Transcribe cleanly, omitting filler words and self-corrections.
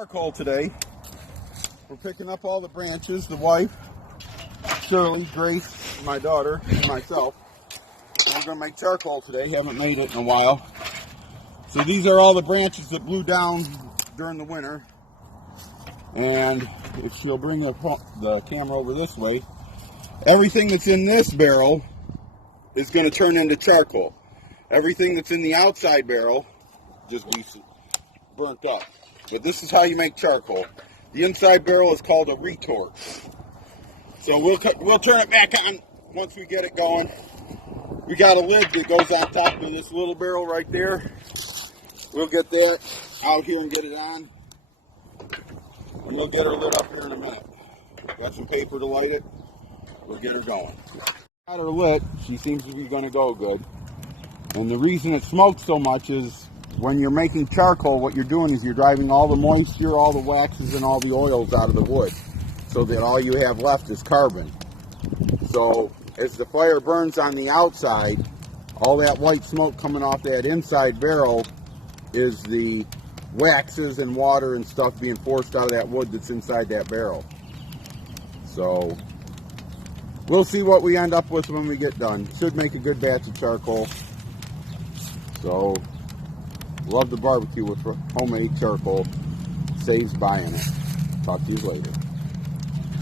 Charcoal today. We're picking up all the branches. The wife, Shirley, Grace, my daughter, and myself. We're going to make charcoal today. Haven't made it in a while. So these are all the branches that blew down during the winter. And if she'll bring the camera over this way, everything that's in this barrel is going to turn into charcoal. Everything that's in the outside barrel just be burnt up. But this is how you make charcoal. The inside barrel is called a retort. So we'll turn it back on once we get it going. We got a lid that goes on top of this little barrel right there. We'll get that out here and get it on. And we'll get her lit up here in a minute. Got some paper to light it. We'll get her going. Got her lit. She seems to be going to go good. And the reason it smokes so much is when you're making charcoal, what you're doing is you're driving all the moisture, all the waxes, and all the oils out of the wood, so that all you have left is carbon. So as the fire burns on the outside, all that white smoke coming off that inside barrel is the waxes and water and stuff being forced out of that wood that's inside that barrel. So we'll see what we end up with when we get done. Should make a good batch of charcoal. So love to barbecue with homemade charcoal. Saves buying it. Talk to you later.